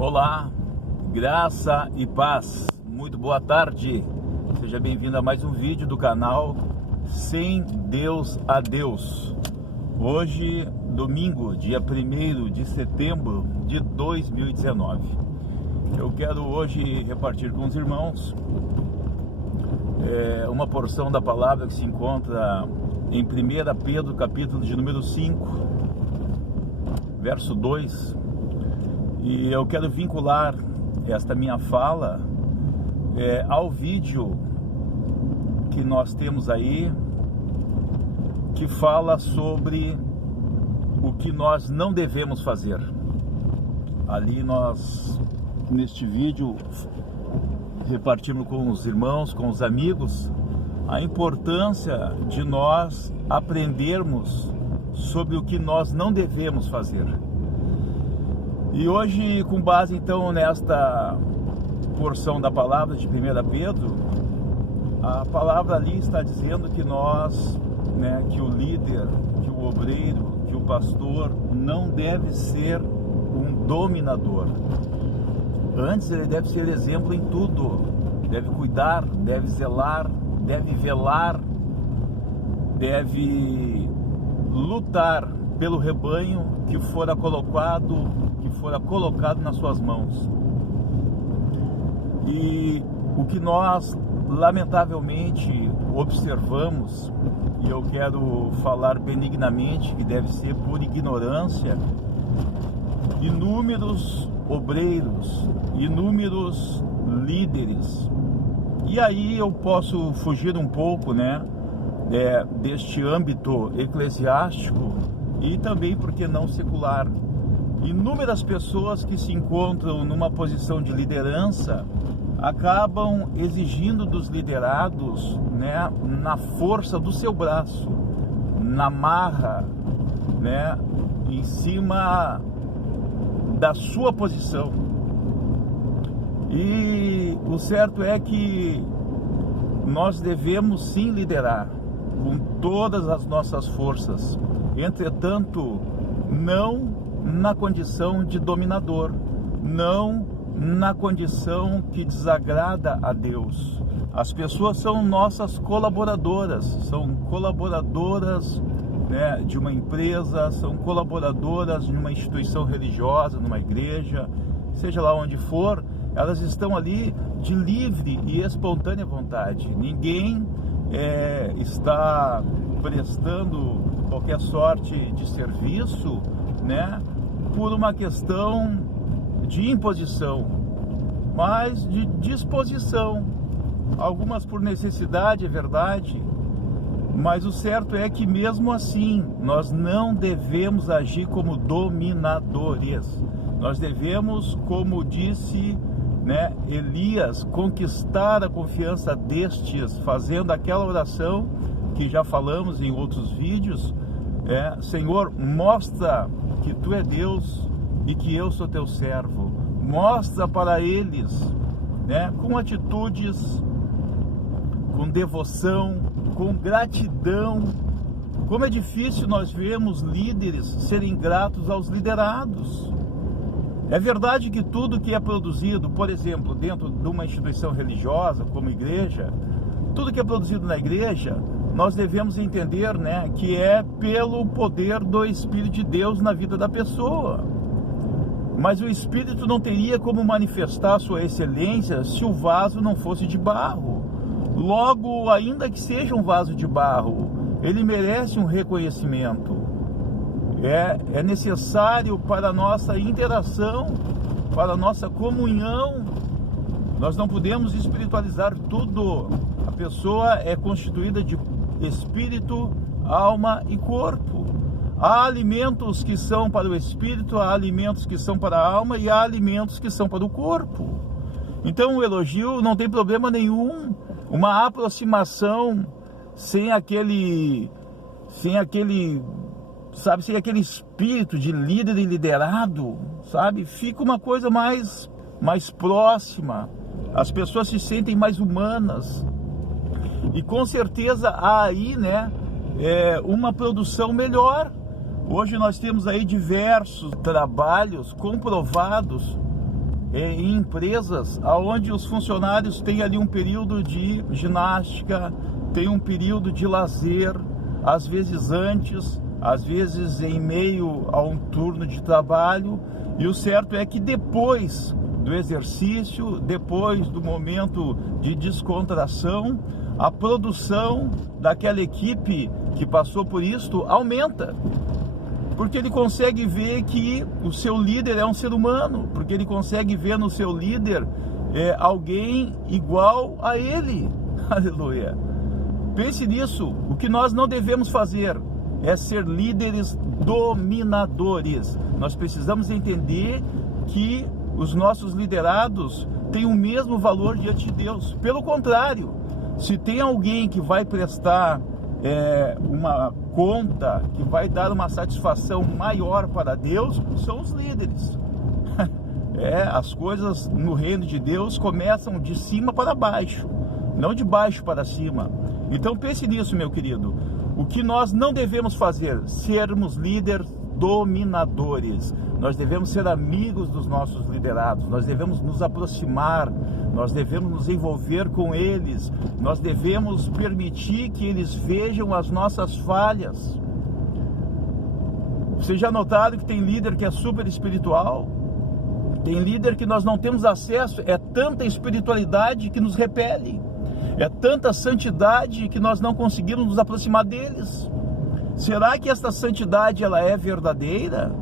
Olá, graça e paz, muito boa tarde, seja bem-vindo a mais um vídeo do canal Sem Deus a Deus. Hoje, domingo, dia 1º de setembro de 2019. Eu quero hoje repartir com os irmãos uma porção da palavra que se encontra em 1 Pedro, capítulo de número 5, verso 2. E eu quero vincular esta minha fala ao vídeo que nós temos aí, que fala sobre o que nós não devemos fazer. Ali nós, neste vídeo, repartimos com os irmãos, com os amigos, a importância de nós aprendermos sobre o que nós não devemos fazer. E hoje, com base então nesta porção da palavra de 1 Pedro, a palavra ali está dizendo que nós, que o líder, que o obreiro, que o pastor não deve ser um dominador. Antes ele deve ser exemplo em tudo, deve cuidar, deve zelar, deve velar, deve lutar pelo rebanho que fora colocado nas suas mãos. E o que nós lamentavelmente observamos, e eu quero falar benignamente que deve ser por ignorância, inúmeros obreiros, inúmeros líderes. E aí eu posso fugir um pouco, deste âmbito eclesiástico e também, por que não, secular. Inúmeras pessoas que se encontram numa posição de liderança acabam exigindo dos liderados, na força do seu braço, na marra, em cima da sua posição. E o certo é que nós devemos sim liderar com todas as nossas forças, entretanto, não na condição de dominador, não na condição que desagrada a Deus. As pessoas são nossas colaboradoras, de uma empresa, são colaboradoras de uma instituição religiosa, numa igreja, seja lá onde for, elas estão ali de livre e espontânea vontade. Ninguém está prestando qualquer sorte de serviço, por uma questão de imposição, mas de disposição. Algumas por necessidade, é verdade, mas o certo é que mesmo assim nós não devemos agir como dominadores. Nós devemos, como disse Elias, conquistar a confiança destes, fazendo aquela oração que já falamos em outros vídeos. Senhor, mostra que Tu é Deus e que eu sou Teu servo. Mostra para eles, com atitudes, com devoção, com gratidão. Como é difícil nós vemos líderes serem gratos aos liderados. É verdade que tudo que é produzido, por exemplo, dentro de uma instituição religiosa, como igreja, tudo que é produzido na igreja, nós devemos entender, que é pelo poder do Espírito de Deus na vida da pessoa. Mas o Espírito não teria como manifestar sua excelência se o vaso não fosse de barro. Logo, ainda que seja um vaso de barro, ele merece um reconhecimento. É necessário para a nossa interação, para a nossa comunhão. Nós não podemos espiritualizar tudo. A pessoa é constituída de espírito, alma e corpo. Há alimentos que são para o espírito, há alimentos que são para a alma e há alimentos que são para o corpo. Então o elogio não tem problema nenhum. Uma aproximação sem aquele espírito de líder e liderado, fica uma coisa mais próxima. As pessoas se sentem mais humanas. E com certeza há aí, uma produção melhor. Hoje nós temos aí diversos trabalhos comprovados em empresas onde os funcionários têm ali um período de ginástica, tem um período de lazer, às vezes antes, às vezes em meio a um turno de trabalho, e o certo é que depois do exercício, depois do momento de descontração, a produção daquela equipe que passou por isto aumenta, porque ele consegue ver que o seu líder é um ser humano, porque ele consegue ver no seu líder alguém igual a ele. Aleluia! Pense nisso. O que nós não devemos fazer é ser líderes dominadores. Nós precisamos entender que os nossos liderados têm o mesmo valor diante de Deus. Pelo contrário, se tem alguém que vai prestar uma conta, que vai dar uma satisfação maior para Deus, são os líderes. As coisas no reino de Deus começam de cima para baixo, não de baixo para cima. Então pense nisso, meu querido. O que nós não devemos fazer? Sermos líderes dominadores. Nós devemos ser amigos dos nossos liderados, nós devemos nos aproximar, nós devemos nos envolver com eles, nós devemos permitir que eles vejam as nossas falhas. Vocês já notaram que tem líder que é super espiritual? Tem líder que nós não temos acesso, é tanta espiritualidade que nos repele, é tanta santidade que nós não conseguimos nos aproximar deles. Será que esta santidade ela é verdadeira?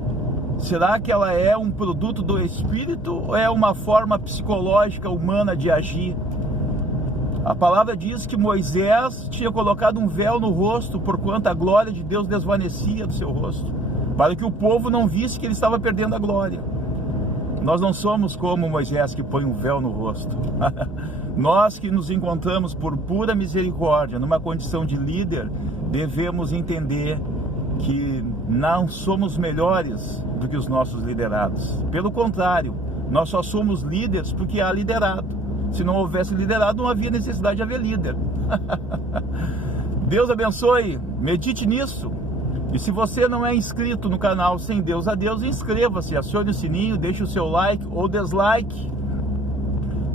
Será que ela é um produto do Espírito ou é uma forma psicológica humana de agir? A palavra diz que Moisés tinha colocado um véu no rosto, porquanto a glória de Deus desvanecia do seu rosto, para que o povo não visse que ele estava perdendo a glória. Nós não somos como Moisés que põe um véu no rosto. Nós que nos encontramos por pura misericórdia, numa condição de líder, devemos entender que não somos melhores do que os nossos liderados. Pelo contrário, nós só somos líderes porque há liderado. Se não houvesse liderado, não havia necessidade de haver líder. Deus abençoe, medite nisso. E se você não é inscrito no canal Sem Deus a Deus, inscreva-se, acione o sininho, deixe o seu like ou dislike.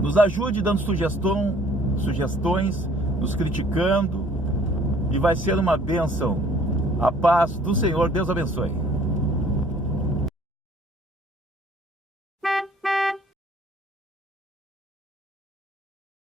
Nos ajude dando sugestões, nos criticando, e vai ser uma bênção. A paz do Senhor, Deus abençoe.